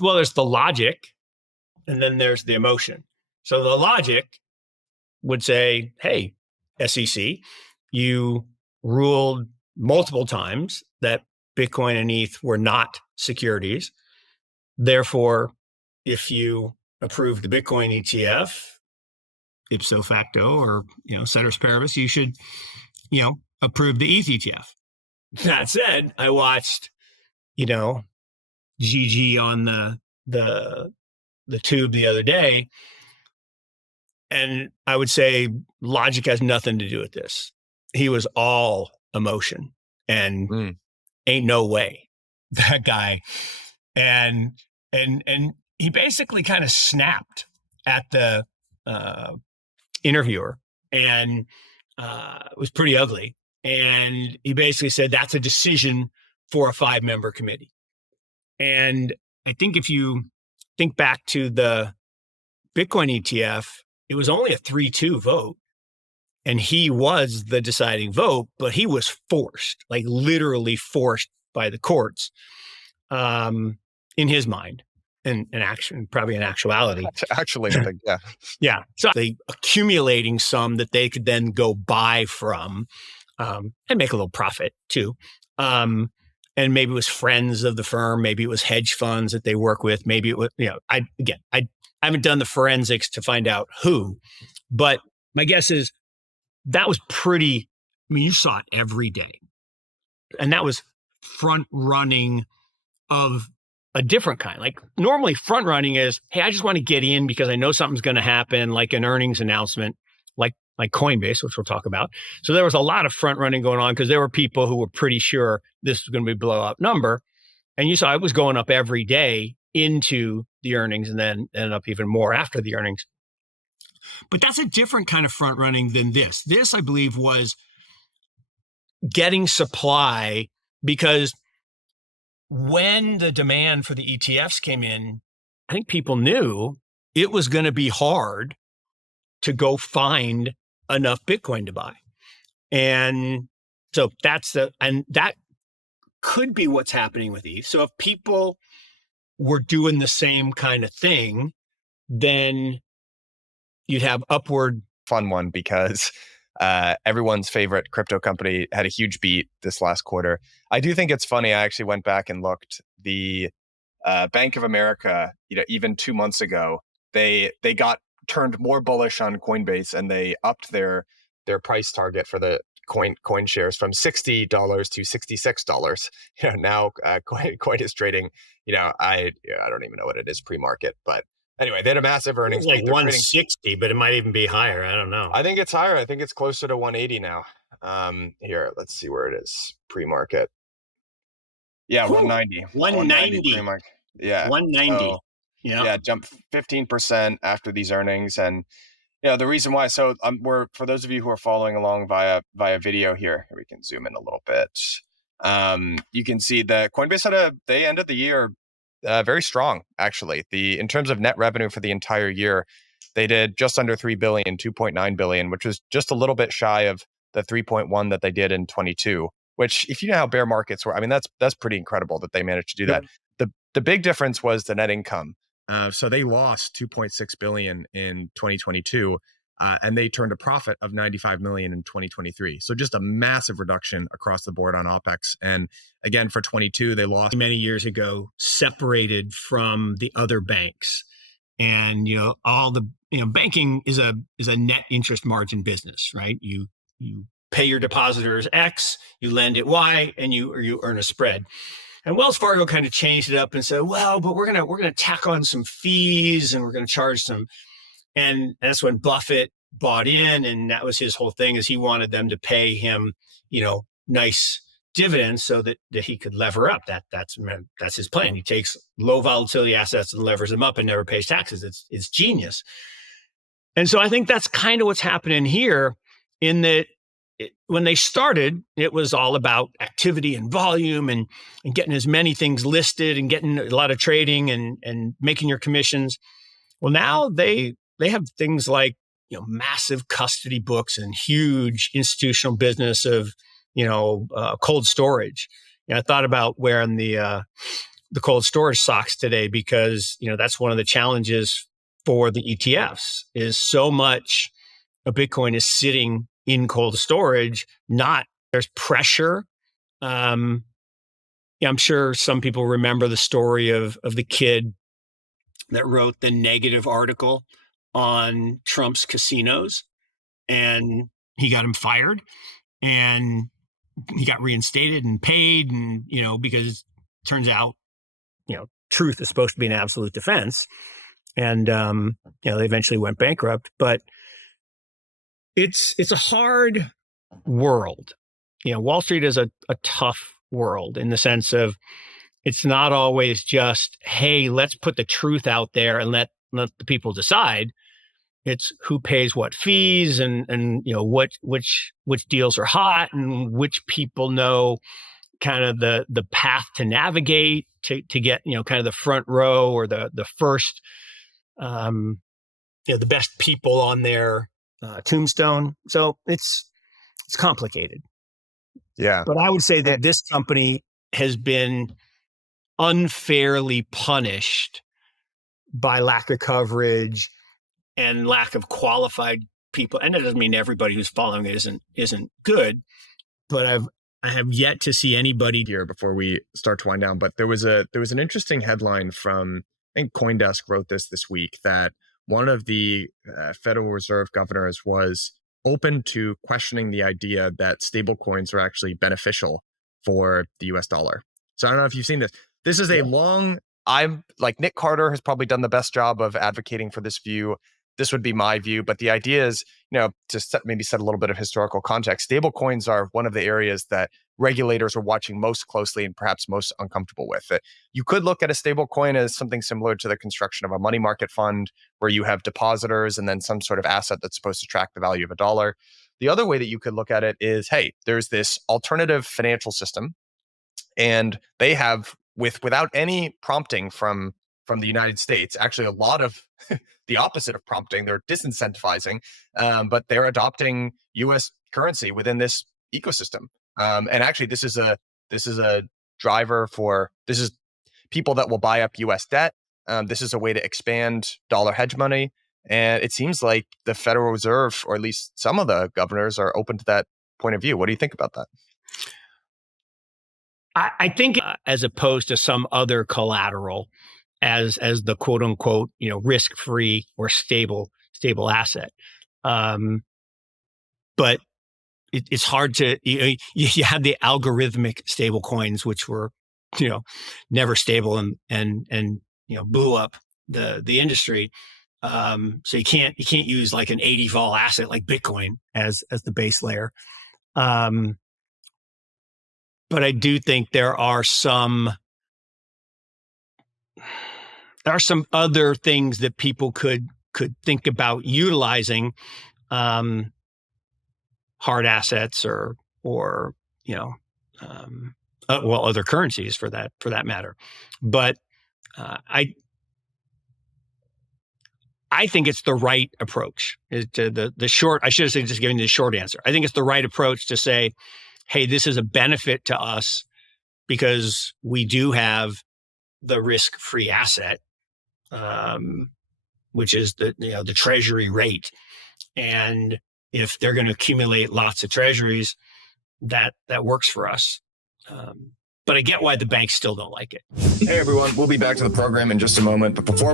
well, there's the logic and then there's the emotion. So the logic would say, hey, SEC, you ruled multiple times that Bitcoin and ETH were not securities. Therefore, if you approve the Bitcoin ETF, ipso facto or, ceteris paribus, you should, approve the ETH ETF. That said, I watched, Gigi on the tube the other day, and I would say logic has nothing to do with this. He was all emotion, and ain't no way, that guy. And he basically kind of snapped at the interviewer, and it was pretty ugly. And he basically said that's a decision for a 5-member committee. And I think if you think back to the Bitcoin ETF, it was only a 3-2 vote. And he was the deciding vote, but he was forced, like literally forced by the courts, in his mind, and action, probably in actuality. Actually, I think, yeah. Yeah. So they accumulating some that they could then go buy from, and make a little profit too. And maybe it was friends of the firm. Maybe it was hedge funds that they work with. Maybe it was, I haven't done the forensics to find out who, but my guess is that was pretty, you saw it every day. And that was front running of a different kind. Like normally front running is, hey, I just want to get in because I know something's going to happen, like an earnings announcement, like Coinbase, which we'll talk about. So there was a lot of front running going on because there were people who were pretty sure this was going to be a blow up number. And you saw it was going up every day into the earnings and then ended up even more after the earnings. But that's a different kind of front running than this. This, I believe, was getting supply because when the demand for the ETFs came in, I think people knew it was going to be hard to go find enough Bitcoin to buy. And so that could be what's happening with ETH. So if people were doing the same kind of thing, then you'd have upward. Fun one because everyone's favorite crypto company had a huge beat this last quarter. I do think it's funny. I actually went back and looked. The Bank of America, even 2 months ago, they got turned more bullish on Coinbase and they upped their price target for the coin shares from $60 to $66. Now coin is trading. I don't even know what it is pre-market, but anyway, they had a massive earnings. It's like 160, but it might even be higher. I don't know. I think it's higher. I think it's closer to 180 now. Here, let's see where it is pre-market. Yeah, 190. 190 pre-market. Yeah, 190. So, yeah, jumped 15% after these earnings, and the reason why. So we're, for those of you who are following along via video here, we can zoom in a little bit. You can see that Coinbase they ended the year very strong, actually. In terms of net revenue for the entire year, they did just under 3 billion, 2.9 billion, which was just a little bit shy of the 3.1 that they did in 22. Which, if you know how bear markets were, that's pretty incredible that they managed to do that. The big difference was the net income. So they lost 2.6 billion in 2022, and they turned a profit of 95 million in 2023. So just a massive reduction across the board on OpEx. And again, for 22, they lost many years ago, separated from the other banks. And all the banking is a net interest margin business, right? You pay your depositors X, you lend it Y, and you earn a spread. And Wells Fargo kind of changed it up and said, well, but we're gonna tack on some fees and we're gonna charge some. And that's when Buffett bought in, and that was his whole thing, is he wanted them to pay him, nice dividends so that he could lever up. That's his plan. He takes low volatility assets and levers them up and never pays taxes. It's genius. And so I think that's kind of what's happening here, in that when they started, it was all about activity and volume and getting as many things listed and getting a lot of trading and making your commissions. Well, now they have things like, massive custody books and huge institutional business of, cold storage. I thought about wearing the the cold storage stocks today because, that's one of the challenges for the ETFs is so much of Bitcoin is sitting in cold storage, there's pressure. I'm sure some people remember the story of the kid that wrote the negative article on Trump's casinos, and he got him fired, and he got reinstated and paid, and because it turns out truth is supposed to be an absolute defense, and they eventually went bankrupt. But it's a hard world. Wall Street is a tough world in the sense of it's not always just, hey, let's put the truth out there and let the people decide. It's who pays what fees and which deals are hot and which people know kind of the path to navigate to get kind of the front row or the first the best people on their tombstone. So it's complicated. Yeah. But I would say that this company has been unfairly punished by lack of coverage and lack of qualified people. And that doesn't mean everybody who's following it isn't good, but I have yet to see anybody here before we start to wind down. But there was an interesting headline from, I think CoinDesk wrote this week, that one of the Federal Reserve governors was open to questioning the idea that stablecoins are actually beneficial for the US dollar. So I don't know if you've seen this. This is I'm like, Nick Carter has probably done the best job of advocating for this view. This would be my view, but the idea is, to maybe set a little bit of historical context, stablecoins are one of the areas that regulators are watching most closely and perhaps most uncomfortable with. You could look at a stablecoin as something similar to the construction of a money market fund where you have depositors and then some sort of asset that's supposed to track the value of a dollar. The other way that you could look at it is, hey, there's this alternative financial system, and they have, without any prompting from the United States, actually a lot of the opposite of prompting, they're disincentivizing, but they're adopting U.S. currency within this ecosystem. And actually, this is a driver this is people that will buy up U.S. debt. This is a way to expand dollar hedge money. And it seems like the Federal Reserve, or at least some of the governors, are open to that point of view. What do you think about that? I think as opposed to some other collateral as the quote unquote, risk-free or stable asset. But it's hard to, you had the algorithmic stable coins, which were, never stable and blew up the industry. So you can't use like an 80 vol asset like Bitcoin as the base layer. But I do think there are some other things that people could think about utilizing hard assets or other currencies for that matter. But I think it's the right approach. The short, I should have said, just giving you the short answer. I think it's the right approach to say, hey, this is a benefit to us because we do have the risk-free asset, which is the treasury rate. And if they're going to accumulate lots of treasuries, that works for us. But I get why the banks still don't like it. Hey, everyone. We'll be back to the program in just a moment. But before